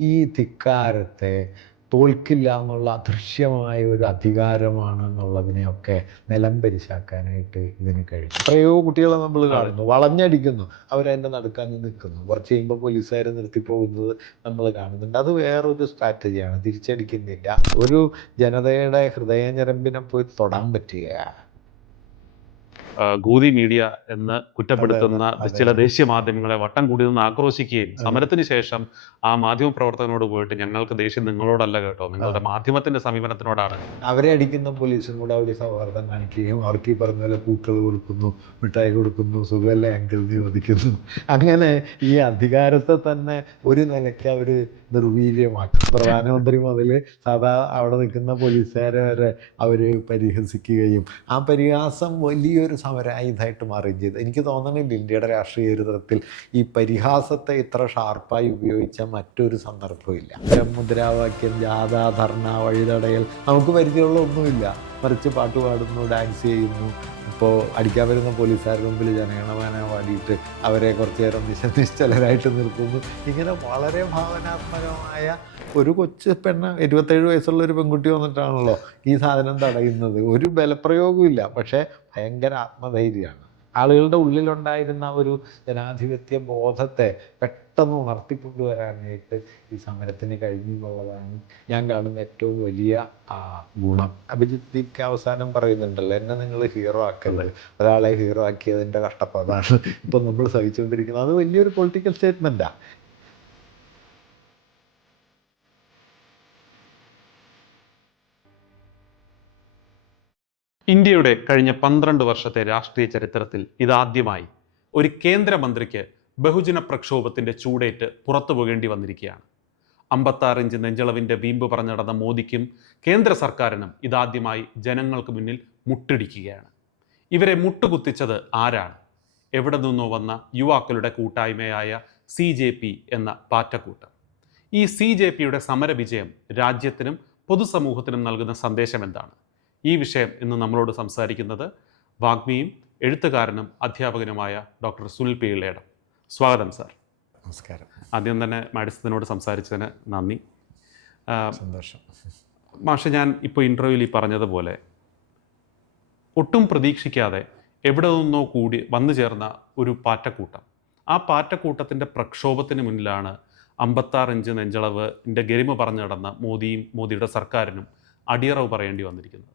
ഈ ധിക്കാരത്തെ തോൽക്കില്ല എന്നുള്ള അദൃശ്യമായ ഒരു അധികാരമാണെന്നുള്ളതിനെയൊക്കെ നിലംപരിശാക്കാനായിട്ട് ഇതിന് കഴിഞ്ഞു. എത്രയോ കുട്ടികളെ നമ്മൾ കാണുന്നു, വളഞ്ഞടിക്കുന്നു, അവരതിൻ്റെ നടുക്കാൻ നിൽക്കുന്നു, കുറച്ച് കഴിയുമ്പോൾ പോലീസുകാർ നിർത്തിപ്പോകുന്നത് നമ്മൾ കാണുന്നുണ്ട്. അത് വേറൊരു സ്ട്രാറ്റജിയാണ്, തിരിച്ചടിക്കുന്നില്ല. ഒരു ജനതയുടെ ഹൃദയഞരമ്പിനെ പോയി തൊടാൻ പറ്റുക. ഗോദി മീഡിയ എന്ന് കുറ്റപ്പെടുത്തുന്ന ചില ദേശീയ മാധ്യമങ്ങളെ വട്ടം കൂടി നിന്ന് ആക്രോശിക്കുകയും സമരത്തിന് ശേഷം ആ മാധ്യമ പ്രവർത്തകനോട് പോയിട്ട് ഞങ്ങൾക്ക് ദേഷ്യം നിങ്ങളോടല്ല കേട്ടോ, നിങ്ങളുടെ മാധ്യമത്തിന്റെ സമീപനത്തിനോടാണ്. അവരെ അടിക്കുന്ന പോലീസും കൂടെ അവർ സൗഹാർദ്ദം കാണിക്കുകയും അവർക്ക് ഈ പറഞ്ഞ പോലെ പൂക്കൾ കൊടുക്കുന്നു, മിഠായി കൊടുക്കുന്നു, സുഖമല്ല അങ്കിൾ ചോദിക്കുന്നു. അങ്ങനെ ഈ അധികാരത്തെ തന്നെ ഒരു നിലയ്ക്ക് അവർ നിർവീര്യമാക്കും. പ്രധാനമന്ത്രി മുതൽ സാധാ അവിടെ നിൽക്കുന്ന പോലീസുകാരെ വരെ അവർ പരിഹസിക്കുകയും ആ പരിഹാസം വലിയൊരു സമരായുധമായിട്ട് മാറുകയും ചെയ്തു. എനിക്ക് തോന്നുന്നില്ല ഇന്ത്യയുടെ രാഷ്ട്രീയ ചരിത്രത്തിൽ ഈ പരിഹാസത്തെ ഇത്ര ഷാർപ്പായി ഉപയോഗിച്ച മറ്റൊരു സന്ദർഭമില്ല. മുദ്രാവാക്യം, ജാഥ, ധർണ, വഴിതടയൽ നമുക്ക് പരിചയമുള്ള ഒന്നുമില്ല. മറിച്ച് പാട്ട് പാടുന്നു, ഡാൻസ് ചെയ്യുന്നു. ഇപ്പോൾ അടിക്കാൻ വരുന്ന പോലീസുകാരുടെ മുമ്പിൽ ജനഗണമന പാടിയിട്ട് അവരെ കുറച്ചു നേരം നിശ്ചലരായിട്ട് നിർത്തുന്നു. ഇങ്ങനെ വളരെ ഭാവനാത്മകമായ ഒരു കൊച്ചു 27 വയസ്സുള്ള ഒരു പെൺകുട്ടി വന്നിട്ടാണല്ലോ ഈ സാധനം തടയുന്നത്. ഒരു ബലപ്രയോഗവും ഇല്ല, പക്ഷേ ഭയങ്കര ആത്മധൈര്യമാണ്. ആളുകളുടെ ഉള്ളിലുണ്ടായിരുന്ന ഒരു ജനാധിപത്യ ബോധത്തെ പെട്ടെന്ന് ഉണർത്തിക്കൊണ്ടുവരാനായിട്ട് ഈ സമരത്തിന് കഴിഞ്ഞു എന്നുള്ളതാണ് ഞാൻ കാണുന്ന ഏറ്റവും വലിയ ഗുണം. അഭിജിത്ത് ദീപ്ക്ക് അവസാനം പറയുന്നുണ്ടല്ലോ, എന്നെ നിങ്ങൾ ഹീറോ ആക്കരുത്, ഒരാളെ ഹീറോ ആക്കിയതിൻ്റെ കഷ്ടപ്പാടാണ് ഇപ്പം നമ്മൾ സഹിച്ചുകൊണ്ടിരിക്കുന്നത്. അത് വലിയൊരു പൊളിറ്റിക്കൽ സ്റ്റേറ്റ്മെൻറ്റാണ്. ഇന്ത്യയുടെ കഴിഞ്ഞ 12 വർഷത്തെ രാഷ്ട്രീയ ചരിത്രത്തിൽ ഇതാദ്യമായി ഒരു കേന്ദ്രമന്ത്രിക്ക് ബഹുജന പ്രക്ഷോഭത്തിന്റെ ചൂടേറ്റ് പുറത്തു പോകേണ്ടി വന്നിരിക്കുകയാണ്. 56 ഇഞ്ച് നെഞ്ചളവിന്റെ വീമ്പ് പറഞ്ഞു നടന്ന മോദിക്കും കേന്ദ്ര സർക്കാരിനും ഇതാദ്യമായി ജനങ്ങൾക്ക് മുന്നിൽ മുട്ടിടിക്കുകയാണ്. ഇവരെ മുട്ടുകുത്തിച്ചത് ആരാണ്? എവിടെ നിന്നോ വന്ന യുവാക്കളുടെ കൂട്ടായ്മയായ CJP എന്ന പാറ്റക്കൂട്ടം. ഈ CJPയുടെ സമരവിജയം രാജ്യത്തിനും പൊതുസമൂഹത്തിനും നൽകുന്ന സന്ദേശം എന്താണ്? ഈ വിഷയം ഇന്ന് നമ്മളോട് സംസാരിക്കുന്നത് വാഗ്മിയും എഴുത്തുകാരനും അധ്യാപകനുമായ ഡോക്ടർ സുനിൽ പി ഇളയിടം. സ്വാഗതം സാർ. നമസ്കാരം. ആദ്യം തന്നെ മാഡത്തിനോട് സംസാരിച്ചതിന് നന്ദി. സന്തോഷം. മാഷെ, ഞാൻ ഇപ്പോൾ ഇൻ്റർവ്യൂവിൽ പറഞ്ഞതുപോലെ ഒട്ടും പ്രതീക്ഷിക്കാതെ എവിടെ നിന്നോ കൂടി വന്നു ചേർന്ന ഒരു പാറ്റക്കൂട്ടം. ആ പാറ്റക്കൂട്ടത്തിൻ്റെ പ്രക്ഷോഭത്തിന് മുന്നിലാണ് 56 ഇഞ്ച് നെഞ്ചളവിൻ്റെ ഗരിമ പറഞ്ഞു നടന്ന മോദിയുടെ സർക്കാരിനും അടിയറവ് പറയേണ്ടി വന്നിരിക്കുന്നത്.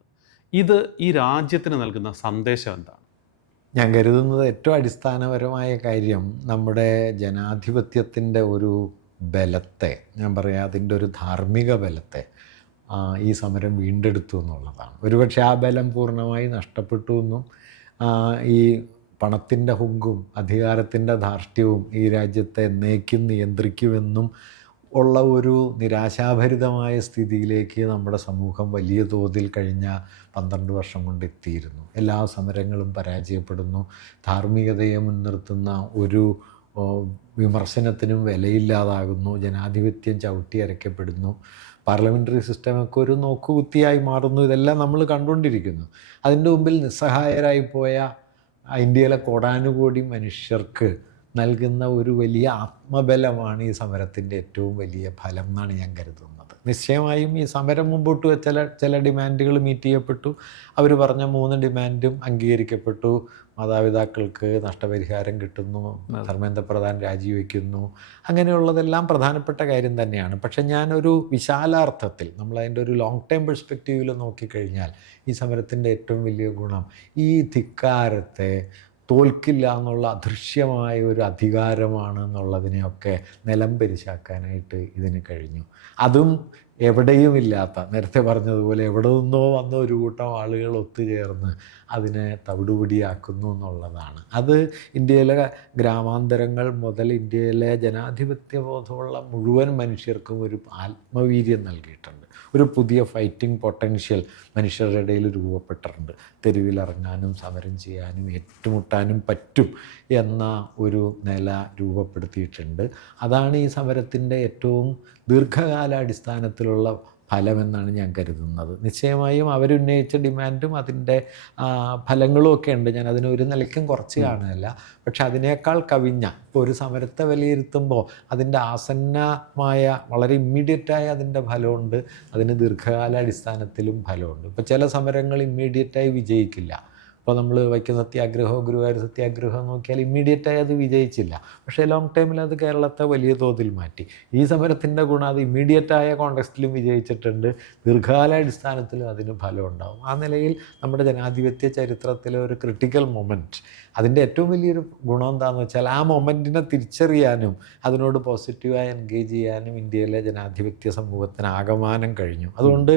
ഇത് ഈ രാജ്യത്തിന് നൽകുന്ന സന്ദേശം എന്താണ്? ഞാൻ കരുതുന്നത് ഏറ്റവും അടിസ്ഥാനപരമായ കാര്യം നമ്മുടെ ജനാധിപത്യത്തിൻ്റെ ഒരു ബലത്തെ, ഞാൻ പറയാം അതിൻ്റെ ഒരു ധാർമ്മിക ബലത്തെ ഈ സമരം വീണ്ടെടുത്തു എന്നുള്ളതാണ്. ഒരുപക്ഷെ ആ ബലം പൂർണ്ണമായി നഷ്ടപ്പെട്ടു എന്നും ഈ പണത്തിൻ്റെ ഹുങ്കും അധികാരത്തിൻ്റെ ധാർഷ്ട്യവും ഈ രാജ്യത്തെ എന്നേക്കും നിയന്ത്രിക്കുമെന്നും ഉള്ള ഒരു നിരാശാഭരിതമായ സ്ഥിതിയിലേക്ക് നമ്മുടെ സമൂഹം വലിയ തോതിൽ കഴിഞ്ഞ 12 വർഷം കൊണ്ട് എത്തിയിരുന്നു. എല്ലാ സമരങ്ങളും പരാജയപ്പെടുന്നു. ധാർമ്മികതയെ മുൻനിർത്തുന്ന ഒരു വിമർശനത്തിനും വിലയില്ലാതാകുന്നു. ജനാധിപത്യം ചവിട്ടിയരയ്ക്കപ്പെടുന്നു. പാർലമെൻ്ററി സിസ്റ്റമൊക്കെ ഒരു നോക്കുകുത്തിയായി മാറുന്നു. ഇതെല്ലാം നമ്മൾ കണ്ടുകൊണ്ടിരിക്കുന്നു. അതിൻ്റെ മുമ്പിൽ നിസ്സഹായരായിപ്പോയ ഇന്ത്യയിലെ കോടാനുകോടി മനുഷ്യർക്ക് നൽകുന്ന ഒരു വലിയ ആത്മബലമാണ് ഈ സമരത്തിൻ്റെ ഏറ്റവും വലിയ ഫലം എന്നാണ് ഞാൻ കരുതുന്നത്. നിശ്ചയമായും ഈ സമരം മുമ്പോട്ട് വെച്ച ചില ഡിമാൻഡുകൾ മീറ്റ് ചെയ്യപ്പെട്ടു. അവർ പറഞ്ഞ 3 ഡിമാൻഡും അംഗീകരിക്കപ്പെട്ടു. മാതാപിതാക്കൾക്ക് നഷ്ടപരിഹാരം കിട്ടുന്നു, ധർമ്മേന്ദ്ര പ്രധാൻ രാജിവെക്കുന്നു, അങ്ങനെയുള്ളതെല്ലാം പ്രധാനപ്പെട്ട കാര്യം തന്നെയാണ്. പക്ഷെ ഞാനൊരു വിശാലാർത്ഥത്തിൽ നമ്മളതിൻ്റെ ഒരു ലോങ് ടൈം പെർസ്പെക്റ്റീവിൽ നോക്കിക്കഴിഞ്ഞാൽ ഈ സമരത്തിൻ്റെ ഏറ്റവും വലിയ ഗുണം ഈ ധിക്കാരത്തെ തോൽക്കില്ല എന്നുള്ള അദൃശ്യമായ ഒരു അധികാരമാണ് എന്നുള്ളതിനെയൊക്കെ നിലംപരിശാക്കാനായിട്ട് ഇതിന് കഴിഞ്ഞു. അതും എവിടെയുമില്ലാത്ത, നേരത്തെ പറഞ്ഞതുപോലെ എവിടെ നിന്നോ വന്ന ഒരു കൂട്ടം ആളുകൾ ഒത്തുചേർന്ന് അതിനെ തവിടുപിടിയാക്കുന്നു എന്നുള്ളതാണ്. അത് ഇന്ത്യയിലെ ഗ്രാമാന്തരങ്ങൾ മുതൽ ഇന്ത്യയിലെ ജനാധിപത്യ ബോധമുള്ള മുഴുവൻ മനുഷ്യർക്കും ഒരു ആത്മവീര്യം നൽകിയിട്ടുണ്ട്. ഒരു പുതിയ ഫൈറ്റിംഗ് പൊട്ടൻഷ്യൽ മനുഷ്യരുടെ ഇടയിൽ രൂപപ്പെട്ടിട്ടുണ്ട്. തെരുവിലിറങ്ങാനും സമരം ചെയ്യാനും ഏറ്റുമുട്ടാനും പറ്റും എന്ന ഒരു നില രൂപപ്പെടുത്തിയിട്ടുണ്ട്. അതാണ് ഈ സമരത്തിൻ്റെ ഏറ്റവും ദീർഘകാലാടിസ്ഥാനത്തിലുള്ള ഫലമെന്നാണ് ഞാൻ കരുതുന്നത്. നിശ്ചയമായും അവരുന്നയിച്ച ഡിമാൻഡും അതിൻ്റെ ഫലങ്ങളും ഒക്കെ ഉണ്ട്. ഞാൻ അതിന് ഒരു നിലയ്ക്കും കുറച്ച് കാണുകയല്ല. പക്ഷെ അതിനേക്കാൾ കവിഞ്ഞ ഇപ്പോൾ ഒരു സമരത്തെ വിലയിരുത്തുമ്പോൾ അതിൻ്റെ ആസന്നമായ വളരെ ഇമ്മീഡിയറ്റായ അതിൻ്റെ ഫലമുണ്ട്, അതിന് ദീർഘകാലാടിസ്ഥാനത്തിലും ഫലമുണ്ട്. ഇപ്പോൾ ചില സമരങ്ങൾ ഇമ്മീഡിയറ്റായി വിജയിക്കില്ല. ഇപ്പോൾ നമ്മൾ വൈക്കം സത്യാഗ്രഹമോ ഗുരുവായൂർ സത്യാഗ്രഹമോ നോക്കിയാൽ ഇമ്മീഡിയറ്റായി അത് വിജയിച്ചില്ല. പക്ഷേ ലോങ് ടൈമിൽ അത് കേരളത്തെ വലിയ തോതിൽ മാറ്റി. ഈ സമരത്തിൻ്റെ ഗുണം അത് ഇമ്മീഡിയറ്റായ കോണ്ടെക്സ്റ്റിലും വിജയിച്ചിട്ടുണ്ട്, ദീർഘകാലാടിസ്ഥാനത്തിലും അതിന് ഫലം ഉണ്ടാകും. ആ നിലയിൽ നമ്മുടെ ജനാധിപത്യ ചരിത്രത്തിലെ ഒരു ക്രിട്ടിക്കൽ മൊമെൻറ്റ്, അതിൻ്റെ ഏറ്റവും വലിയൊരു ഗുണം എന്താണെന്ന് വെച്ചാൽ ആ മൊമെൻറ്റിനെ തിരിച്ചറിയാനും അതിനോട് പോസിറ്റീവായി എൻഗേജ് ചെയ്യാനും ഇന്ത്യയിലെ ജനാധിപത്യ സമൂഹത്തിന് ആകമാനം കഴിഞ്ഞു. അതുകൊണ്ട്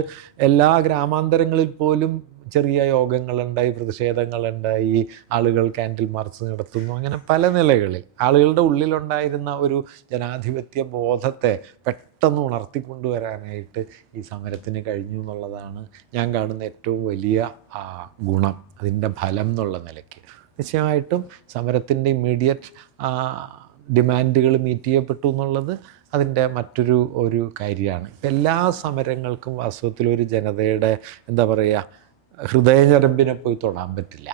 എല്ലാ ഗ്രാമാന്തരങ്ങളിൽ പോലും ചെറിയ യോഗങ്ങളുണ്ടായി, പ്രതിഷേധങ്ങളുണ്ടായി, ആളുകൾ ക്യാൻഡിൽ മാർച്ച് നടത്തുന്നു. അങ്ങനെ പല നിലകളിൽ ആളുകളുടെ ഉള്ളിലുണ്ടായിരുന്ന ഒരു ജനാധിപത്യ ബോധത്തെ പെട്ടെന്ന് ഉണർത്തിക്കൊണ്ടുവരാനായിട്ട് ഈ സമരത്തിന് കഴിഞ്ഞു എന്നുള്ളതാണ് ഞാൻ കാണുന്ന ഏറ്റവും വലിയ ഗുണം, അതിൻ്റെ ഫലം എന്നുള്ള നിലയ്ക്ക്. നിശ്ചയമായിട്ടും സമരത്തിൻ്റെ ഇമ്മീഡിയറ്റ് ഡിമാൻഡുകൾ മീറ്റ് ചെയ്യപ്പെട്ടു എന്നുള്ളത് അതിൻ്റെ മറ്റൊരു കാര്യമാണ്. ഇപ്പം എല്ലാ സമരങ്ങൾക്കും വാസ്തവത്തിൽ ഒരു ജനതയുടെ എന്താ പറയുക ഹൃദയഞരമ്പിനെ പോയി തൊടാൻ പറ്റില്ല.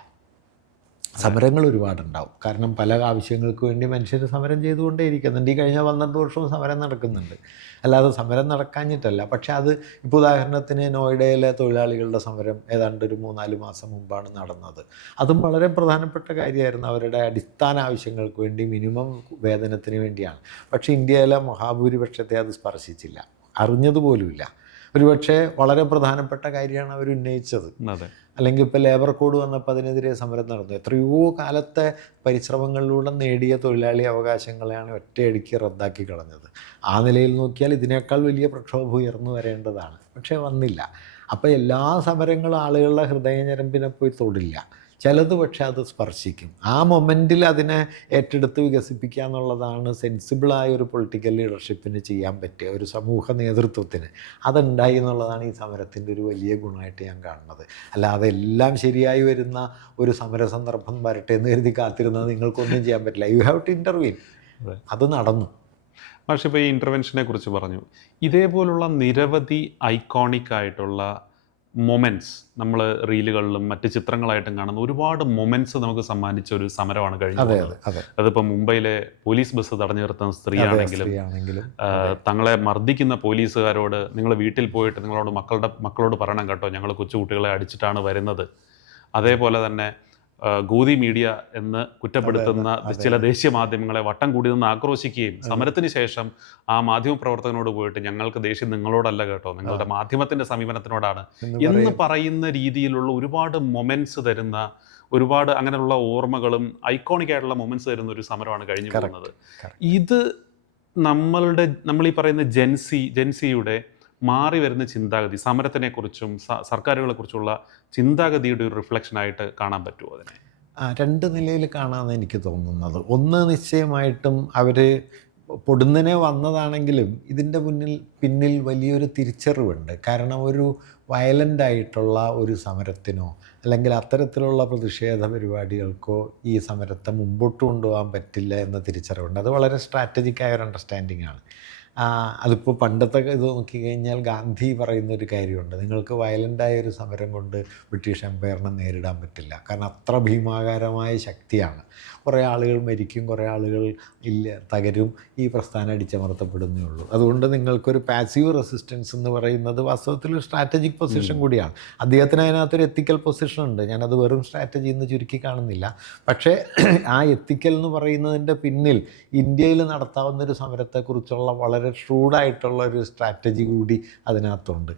സമരങ്ങൾ ഒരുപാടുണ്ടാവും. കാരണം പല ആവശ്യങ്ങൾക്ക് വേണ്ടി മനുഷ്യർ സമരം ചെയ്തുകൊണ്ടേയിരിക്കുന്നുണ്ട്. ഈ കഴിഞ്ഞ 12 വർഷവും സമരം നടക്കുന്നുണ്ട്, അല്ലാതെ സമരം നടക്കാഞ്ഞിട്ടല്ല. പക്ഷേ അത് ഇപ്പോൾ ഉദാഹരണത്തിന് നോയിഡയിലെ തൊഴിലാളികളുടെ സമരം ഏതാണ്ട് ഒരു 3-4 മാസം മുമ്പാണ് നടന്നത്. അതും വളരെ പ്രധാനപ്പെട്ട കാര്യമായിരുന്നു. അവരുടെ അടിസ്ഥാന ആവശ്യങ്ങൾക്ക് വേണ്ടി, മിനിമം വേതനത്തിന് വേണ്ടിയാണ്. പക്ഷേ ഇന്ത്യയിലെ മഹാഭൂരിപക്ഷത്തെ അത് സ്പർശിച്ചില്ല, അറിഞ്ഞതുപോലുമില്ല. ഒരുപക്ഷെ വളരെ പ്രധാനപ്പെട്ട കാര്യമാണ് അവർ ഉന്നയിച്ചത്. അല്ലെങ്കിൽ ഇപ്പോൾ ലേബർ കോഡ് വന്നപ്പോൾ അതിനെതിരെ സമരം നടന്നു. എത്രയോ കാലത്തെ പരിശ്രമങ്ങളിലൂടെ നേടിയ തൊഴിലാളി അവകാശങ്ങളെയാണ് ഒറ്റയടിക്ക് റദ്ദാക്കി കളഞ്ഞത്. ആ നിലയിൽ നോക്കിയാൽ ഇതിനേക്കാൾ വലിയ പ്രക്ഷോഭം ഉയർന്നു വരേണ്ടതാണ്, പക്ഷേ വന്നില്ല. അപ്പോൾ എല്ലാ സമരങ്ങളും ആളുകളുടെ ഹൃദയഞരമ്പിനെ പോയി തൊടില്ല. ചിലത് പക്ഷേ അത് സ്പർശിക്കും. ആ മൊമെൻറ്റിൽ അതിനെ ഏറ്റെടുത്ത് വികസിപ്പിക്കുക എന്നുള്ളതാണ് സെൻസിബിളായ ഒരു പൊളിറ്റിക്കൽ ലീഡർഷിപ്പിന് ചെയ്യാൻ പറ്റിയ, ഒരു സമൂഹ നേതൃത്വത്തിന് അതുണ്ടായി എന്നുള്ളതാണ് ഈ സമരത്തിൻ്റെ ഒരു വലിയ ഗുണമായിട്ട് ഞാൻ കാണുന്നത്. അല്ലാതെ എല്ലാം ശരിയായി വരുന്ന ഒരു സമര സന്ദർഭം വരട്ടെ എന്ന് കരുതി കാത്തിരുന്നത് നിങ്ങൾക്കൊന്നും ചെയ്യാൻ പറ്റില്ല. You have to intervene. അത് നടന്നു. പക്ഷേ ഇപ്പോൾ ഈ ഇൻ്റർവെൻഷനെ കുറിച്ച് പറഞ്ഞു, ഇതേപോലുള്ള നിരവധി ഐക്കോണിക് ആയിട്ടുള്ള മൊമെൻറ്റ്സ് നമ്മൾ റീലുകളിലും മറ്റ് ചിത്രങ്ങളായിട്ടും കാണുന്ന ഒരുപാട് മൊമെൻറ്റ്സ് നമുക്ക് സമ്മാനിച്ച ഒരു സമരമാണ് കഴിഞ്ഞത്. അതിപ്പോൾ മുംബൈയിലെ പോലീസ് ബസ് തടഞ്ഞു നിർത്തുന്ന സ്ത്രീയാണെങ്കിലും തങ്ങളെ മർദ്ദിക്കുന്ന പോലീസുകാരോട് നിങ്ങൾ വീട്ടിൽ പോയിട്ട് നിങ്ങളോട് മക്കളോട് പറയണം കേട്ടോ, ഞങ്ങൾ കൊച്ചുകുട്ടികളെ അടിച്ചിട്ടാണ് വരുന്നത്. അതേപോലെ തന്നെ ഗോദി മീഡിയ എന്ന് കുറ്റപ്പെടുത്തുന്ന ചില ദേശീയ മാധ്യമങ്ങളെ വട്ടം കൂടി നിന്ന് ആക്രോശിക്കുകയും സമരത്തിന് ശേഷം ആ മാധ്യമപ്രവർത്തകനോട് പോയിട്ട് ഞങ്ങൾക്ക് ദേഷ്യം നിങ്ങളോടല്ല കേട്ടോ, നിങ്ങളുടെ മാധ്യമത്തിൻ്റെ സമീപനത്തിനോടാണ് എന്ന് പറയുന്ന രീതിയിലുള്ള ഒരുപാട് മൊമെൻറ്റ്സ് തരുന്ന, ഒരുപാട് അങ്ങനെയുള്ള ഓർമ്മകളും ഐക്കോണിക് ആയിട്ടുള്ള മൊമെൻറ്റ്സ് തരുന്ന ഒരു സമരമാണ് കഴിഞ്ഞു പോകുന്നത്. ഇത് നമ്മൾ ഈ പറയുന്ന ജെൻസിയുടെ മാറി വരുന്ന ചിന്താഗതി, സമരത്തിനെക്കുറിച്ചും സർക്കാരുകളെക്കുറിച്ചുള്ള ചിന്താഗതിയുടെ ഒരു റിഫ്ലക്ഷനായിട്ട് കാണാൻ പറ്റുമോ അതിനെ? രണ്ട് നിലയിൽ കാണാമെന്ന് എനിക്ക് തോന്നുന്നത്. ഒന്ന്, നിശ്ചയമായിട്ടും അവർ പൊടുന്നനെ വന്നതാണെങ്കിലും ഇതിൻ്റെ പിന്നിൽ വലിയൊരു തിരിച്ചറിവുണ്ട്. കാരണം ഒരു വയലൻ്റായിട്ടുള്ള ഒരു സമരത്തിനോ അല്ലെങ്കിൽ അത്തരത്തിലുള്ള പ്രതിഷേധ പരിപാടികൾക്കോ ഈ സമരത്തെ മുമ്പോട്ട് കൊണ്ടുപോകാൻ പറ്റില്ല എന്ന തിരിച്ചറിവുണ്ട്. അത് വളരെ സ്ട്രാറ്റജിക്കായ ഒരു അണ്ടർസ്റ്റാൻഡിംഗ് ആണ്. അതിപ്പോൾ പണ്ടത്തെ ഇത് നോക്കിക്കഴിഞ്ഞാൽ ഗാന്ധി പറയുന്നൊരു കാര്യമുണ്ട്, നിങ്ങൾക്ക് വയലൻ്റായ ഒരു സമരം കൊണ്ട് ബ്രിട്ടീഷ് എംപയറിനെ നേരിടാൻ പറ്റില്ല. കാരണം അത്ര ഭീമാകാരമായ ശക്തിയാണ്. കുറേ ആളുകൾ മരിക്കും, കുറേ ആളുകൾ തകരും, ഈ പ്രസ്ഥാനം അടിച്ചമർത്തപ്പെടുന്നേ ഉള്ളൂ. അതുകൊണ്ട് നിങ്ങൾക്കൊരു പാസീവ് റെസിസ്റ്റൻസ് എന്ന് പറയുന്നത് വാസ്തവത്തിൽ ഒരു സ്ട്രാറ്റജിക് പൊസിഷൻ കൂടിയാണ്. അദ്ദേഹത്തിന് അതിനകത്തൊരു എത്തിക്കൽ പൊസിഷൻ ഉണ്ട്. ഞാനത് വെറും സ്ട്രാറ്റജി എന്ന് ചുരുക്കി കാണുന്നില്ല. പക്ഷേ ആ എത്തിക്കൽ എന്ന് പറയുന്നതിൻ്റെ പിന്നിൽ ഇന്ത്യയിൽ നടത്താവുന്നൊരു സമരത്തെക്കുറിച്ചുള്ള വളരെ ഷ്രൂഡായിട്ടുള്ള ഒരു സ്ട്രാറ്റജി കൂടി അതിനകത്തുണ്ട്.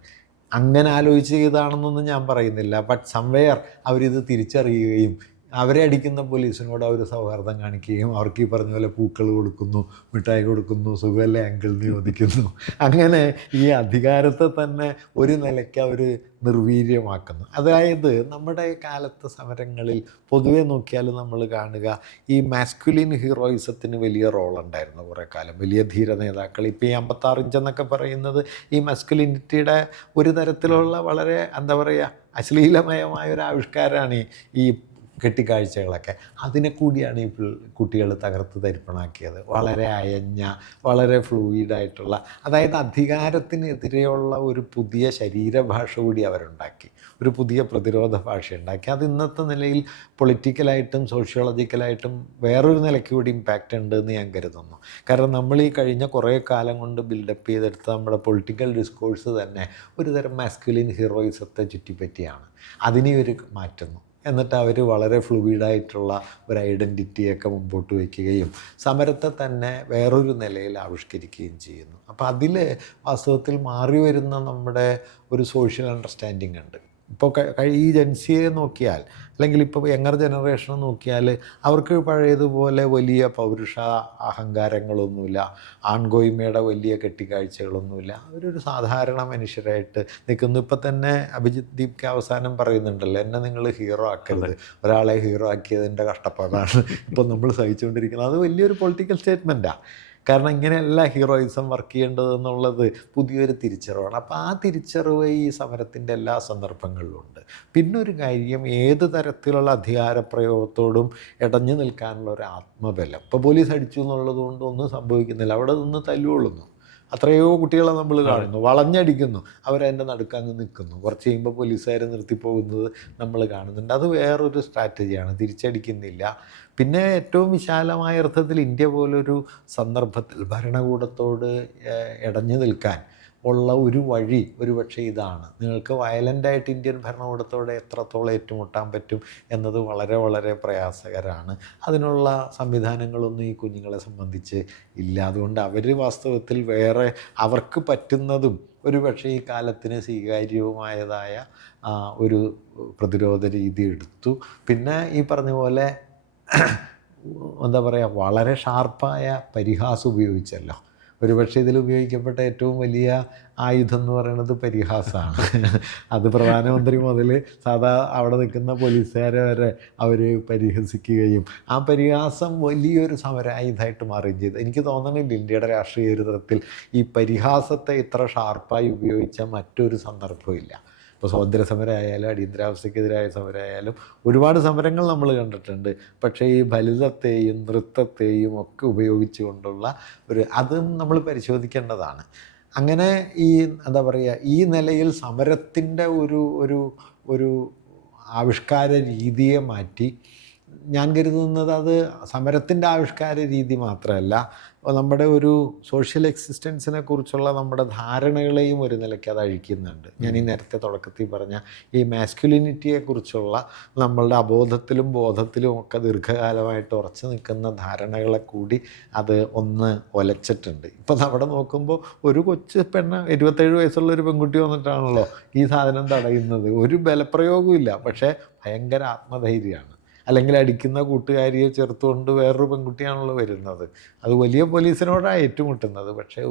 അങ്ങനെ ആലോചിച്ച് ചെയ്താണെന്നൊന്നും ഞാൻ പറയുന്നില്ല. ബട്ട് സംവെയർ അവരിത് തിരിച്ചറിയുകയും അവരെ അടിക്കുന്ന പോലീസിനോട് അവർ സൗഹാർദ്ദം കാണിക്കുകയും അവർക്ക് ഈ പറഞ്ഞ പോലെ പൂക്കൾ കൊടുക്കുന്നു, മിഠായി കൊടുക്കുന്നു, സുഖമല്ലേ അങ്കിൾ എന്ന് ചോദിക്കുന്നു. അങ്ങനെ ഈ അധികാരത്തെ തന്നെ ഒരു നിലയ്ക്ക് അവർ നിർവീര്യമാക്കുന്നു. അതായത് നമ്മുടെ കാലത്തെ സമരങ്ങളിൽ പൊതുവെ നോക്കിയാൽ നമ്മൾ കാണുക ഈ മാസ്കുലിൻ ഹീറോയിസത്തിന് വലിയ റോളുണ്ടായിരുന്നു കുറേ കാലം, വലിയ ധീര നേതാക്കൾ. ഇപ്പോൾ ഈ 56 ഇഞ്ചെന്നൊക്കെ പറയുന്നത് ഈ മാസ്കുലിനിറ്റിയുടെ ഒരു തരത്തിലുള്ള വളരെ എന്താ പറയുക അശ്ലീലമയമായ ഒരു ആവിഷ്കാരമാണ് ഈ കെട്ടിക്കാഴ്ചകളൊക്കെ, അതിനെ കൂടിയാണ് ഈ കുട്ടികൾ തകർത്ത് തരിപ്പണാക്കിയത്. വളരെ അയഞ്ഞ, വളരെ ഫ്ലൂയിഡായിട്ടുള്ള, അതായത് അധികാരത്തിനെതിരെയുള്ള ഒരു പുതിയ ശരീരഭാഷ കൂടി അവരുണ്ടാക്കി, ഒരു പുതിയ പ്രതിരോധ ഭാഷ ഉണ്ടാക്കി. അത് ഇന്നത്തെ നിലയിൽ പൊളിറ്റിക്കലായിട്ടും സോഷ്യോളജിക്കലായിട്ടും വേറൊരു നിലയ്ക്ക് കൂടി ഇമ്പാക്റ്റ് ഉണ്ട് എന്ന് ഞാൻ കരുതുന്നു. കാരണം നമ്മൾ ഈ കഴിഞ്ഞ കുറേ കാലം കൊണ്ട് ബിൽഡപ്പ് ചെയ്തെടുത്ത നമ്മുടെ പൊളിറ്റിക്കൽ ഡിസ്കോഴ്സ് തന്നെ ഒരുതരം മാസ്കുലിൻ ഹീറോയിസത്തെ ചുറ്റിപ്പറ്റിയാണ്. അതിനെ ഒരു മാറ്റുന്നു, എന്നിട്ട് അവർ വളരെ ഫ്ലൂയിഡായിട്ടുള്ള ഒരു ഐഡൻറ്റിറ്റിയൊക്കെ മുമ്പോട്ട് വയ്ക്കുകയും സമരത്തെ തന്നെ വേറൊരു നിലയിൽ ആവിഷ്കരിക്കുകയും ചെയ്യുന്നു. അപ്പോൾ അതിൽ വാസ്തവത്തിൽ മാറി വരുന്ന നമ്മുടെ ഒരു സോഷ്യൽ അണ്ടർസ്റ്റാൻഡിങ് ഉണ്ട്. ഇപ്പോൾ ഈ ജൻസിയെ നോക്കിയാൽ, അല്ലെങ്കിൽ ഇപ്പോൾ യങ്ങർ ജനറേഷനെ നോക്കിയാൽ, അവർക്ക് പഴയതുപോലെ വലിയ പൗരുഷ അഹങ്കാരങ്ങളൊന്നുമില്ല, ആൺകോയ്മയുടെ വലിയ കെട്ടിക്കാഴ്ചകളൊന്നുമില്ല. അവരൊരു സാധാരണ മനുഷ്യരായിട്ട് നിൽക്കുന്നു. ഇപ്പം തന്നെ അഭിജിത്ത് ദീപ്ക്ക് അവസാനം പറയുന്നുണ്ടല്ലോ, എന്നെ നിങ്ങൾ ഹീറോ ആക്കരുത്, ഒരാളെ ഹീറോ ആക്കിയതിൻ്റെ കഷ്ടപ്പാടാണ് ഇപ്പം നമ്മൾ സഹിച്ചുകൊണ്ടിരിക്കുന്നത്. അത് വലിയൊരു പൊളിറ്റിക്കൽ സ്റ്റേറ്റ്മെൻറ്റാണ്. കാരണം ഇങ്ങനെയല്ല ഹീറോയിസം വർക്ക് ചെയ്യേണ്ടതെന്നുള്ളത് പുതിയൊരു തിരിച്ചറിവാണ്. അപ്പോൾ ആ തിരിച്ചറിവ് ഈ സമരത്തിൻ്റെ എല്ലാ സന്ദർഭങ്ങളിലും ഉണ്ട്. പിന്നൊരു കാര്യം, ഏത് തരത്തിലുള്ള അധികാരപ്രയോഗത്തോടും ഇടഞ്ഞു നിൽക്കാനുള്ള ഒരു ആത്മബലം. ഇപ്പോൾ പോലീസ് അടിച്ചു എന്നുള്ളത് കൊണ്ട് ഒന്നും സംഭവിക്കുന്നില്ല, അവിടെ നിന്ന് തല്ലുകൊള്ളുന്നു. അത്രയോ കുട്ടികളെ നമ്മൾ കാണുന്നു, വളഞ്ഞടിക്കുന്നു, അവരതിൻ്റെ നടുക്കങ്ങ് നിൽക്കുന്നു, കുറച്ച് കഴിയുമ്പോൾ പോലീസുകാർ നിർത്തിപ്പോകുന്നത് നമ്മൾ കാണുന്നുണ്ട്. അത് വേറൊരു സ്ട്രാറ്റജിയാണ്, തിരിച്ചടിക്കുന്നില്ല. പിന്നെ ഏറ്റവും വിശാലമായ അർത്ഥത്തിൽ ഇന്ത്യ പോലൊരു സന്ദർഭത്തിൽ ഭരണകൂടത്തോട് ഇടഞ്ഞു നിൽക്കാൻ ഉള്ള ഒരു വഴി ഒരുപക്ഷെ ഇതാണ്. നിങ്ങൾക്ക് വയലൻ്റായിട്ട് ഇന്ത്യൻ ഭരണകൂടത്തോടെ എത്രത്തോളം ഏറ്റുമുട്ടാൻ പറ്റും എന്നത് വളരെ വളരെ പ്രയാസകരമാണ്. അതിനുള്ള സംവിധാനങ്ങളൊന്നും ഈ കുഞ്ഞുങ്ങളെ സംബന്ധിച്ച് ഇല്ല. അതുകൊണ്ട് അവർ വാസ്തവത്തിൽ വേറെ അവർക്ക് പറ്റുന്നതും ഒരുപക്ഷെ ഈ കാലത്തിന് സ്വീകാര്യവുമായതായ ഒരു പ്രതിരോധ രീതി എടുത്തു. പിന്നെ ഈ പറഞ്ഞ പോലെ എന്താ പറയുക, വളരെ ഷാർപ്പായ പരിഹാസം ഉപയോഗിച്ചല്ലോ. ഒരുപക്ഷെ ഇതിൽ ഉപയോഗിക്കപ്പെട്ട ഏറ്റവും വലിയ ആയുധം എന്ന് പറയുന്നത് പരിഹാസമാണ്. അത് പ്രധാനമന്ത്രി മുതൽ സാധാ അവിടെ നിൽക്കുന്ന പോലീസുകാരെ വരെ അവർ പരിഹസിക്കുകയും ആ പരിഹാസം വലിയൊരു സമരായുധമായിട്ട് മാറുകയും ചെയ്തു. എനിക്ക് തോന്നുന്നില്ല ഇന്ത്യയുടെ രാഷ്ട്രീയ ചരിത്രത്തിൽ ഈ പരിഹാസത്തെ ഇത്ര ഷാർപ്പായി ഉപയോഗിച്ച മറ്റൊരു സന്ദർഭമില്ല. ഇപ്പോൾ സ്വാതന്ത്ര്യ സമരമായാലും അടിയന്തരാവസ്ഥയ്ക്കെതിരായ സമരമായാലും ഒരുപാട് സമരങ്ങൾ നമ്മൾ കണ്ടിട്ടുണ്ട്. പക്ഷേ ഈ ഫലിതത്തെയും നൃത്തത്തെയും ഒക്കെ ഉപയോഗിച്ചുകൊണ്ടുള്ള അതും നമ്മൾ പരിശോധിക്കേണ്ടതാണ്. അങ്ങനെ ഈ എന്താ പറയുക, ഈ നിലയിൽ സമരത്തിൻ്റെ ഒരു ആവിഷ്കാര രീതിയെ മാറ്റി, ഞാൻ കരുതുന്നത് അത് സമരത്തിൻ്റെ ആവിഷ്കാര രീതി മാത്രമല്ല, നമ്മുടെ ഒരു സോഷ്യൽ എക്സിസ്റ്റൻസിനെ കുറിച്ചുള്ള നമ്മുടെ ധാരണകളെയും ഒരു നിലയ്ക്ക് അത് അഴിക്കുന്നുണ്ട്. ഞാൻ ഈ നേരത്തെ തുടക്കത്തിൽ പറഞ്ഞ ഈ മാസ്കുലിനിറ്റിയെക്കുറിച്ചുള്ള നമ്മളുടെ അബോധത്തിലും ബോധത്തിലും ഒക്കെ ദീർഘകാലമായിട്ട് ഉറച്ചു നിൽക്കുന്ന ധാരണകളെ കൂടി അത് ഒന്ന് ഒലച്ചിട്ടുണ്ട്. ഇപ്പം അവിടെ നോക്കുമ്പോൾ ഒരു കൊച്ചു 27 വയസ്സുള്ള ഒരു പെൺകുട്ടി വന്നിട്ടാണല്ലോ ഈ സാധനം തടയുന്നത്. ഒരു ബലപ്രയോഗവും ഇല്ല, പക്ഷേ ഭയങ്കര ആത്മധൈര്യമാണ്. അല്ലെങ്കിൽ അടിക്കുന്ന കൂട്ടുകാരിയെ ചേർത്തുകൊണ്ട് വേറൊരു പെൺകുട്ടിയാണല്ലോ വരുന്നത്. അത് വലിയ പോലീസിനോടാണ് ഏറ്റുമുട്ടുന്നത്. പക്ഷേ